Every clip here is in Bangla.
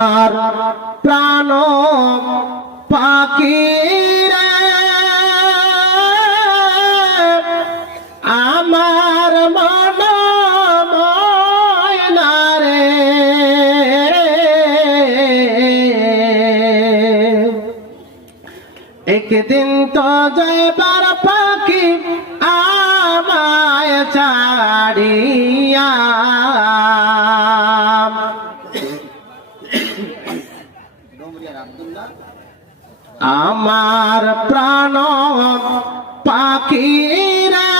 আর প্রাণ পাখি রে আমার মন ময়না রে একদিন তো যাইবার পাখি আমায় ছাড়িয়া আমার প্রাণ পাখি রে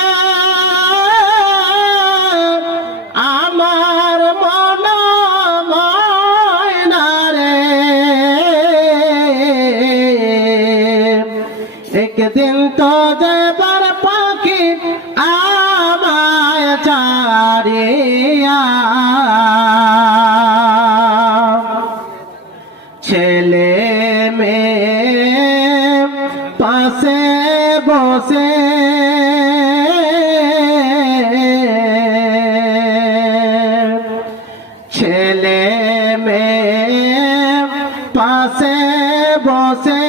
আমার মন ময়না রে একদিন তো যাবার পাখি আমায় ছাড়িয়া ছেলে পাশে বসে ছেলে মেয়ে পাশে বসে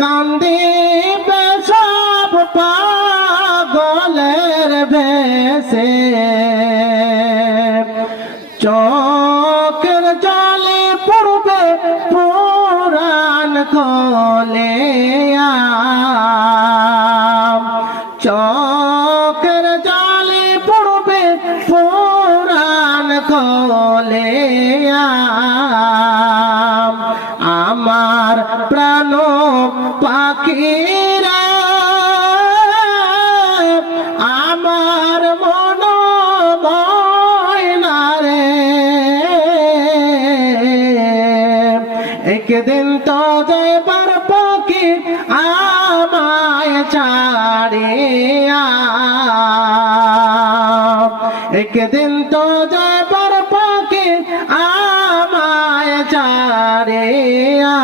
কান্দিবে সব পাগলের ভেসে চোখের জলে পড়বে পুরাণ কোলে চোখের জলে পড়বে পুরাণ কোলে আমার প্রাণ পাখি রে আমার মন ময়না রে একদিন তো যাইবার পাখি আমায় ছাড়িয়া একদিন তো যাইবার পাখি আমায় ছাড়িয়া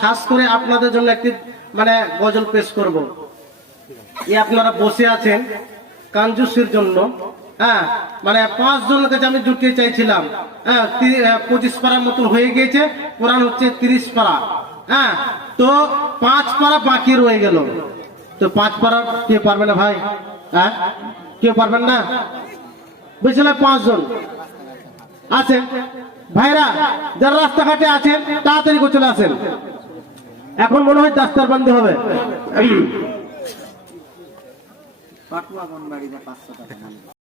খাস করে আপনাদের জন্য একটি গজল পেশ করব। আপনারা বসে আছেন কাঞ্জুসির জন্য, হ্যাঁ 5 জনের কাছে আমি জুটিয়ে চাইছিলাম, 25 পারার মতন হয়ে গিয়েছে, কোরআন হচ্ছে 30 পারা, হ্যাঁ তো 5 পারা বাকি রয়ে গেল। তো 5 পারা কে পারবে না ভাই? হ্যাঁ কেউ পারবেন না? বুঝছিলাম 5 জন আছেন ভাইরা, যারা রাস্তাঘাটে আছেন তাড়াতাড়ি করে চলে আসেন, এখন মনে হয় দাস্তার বান্দি হবে।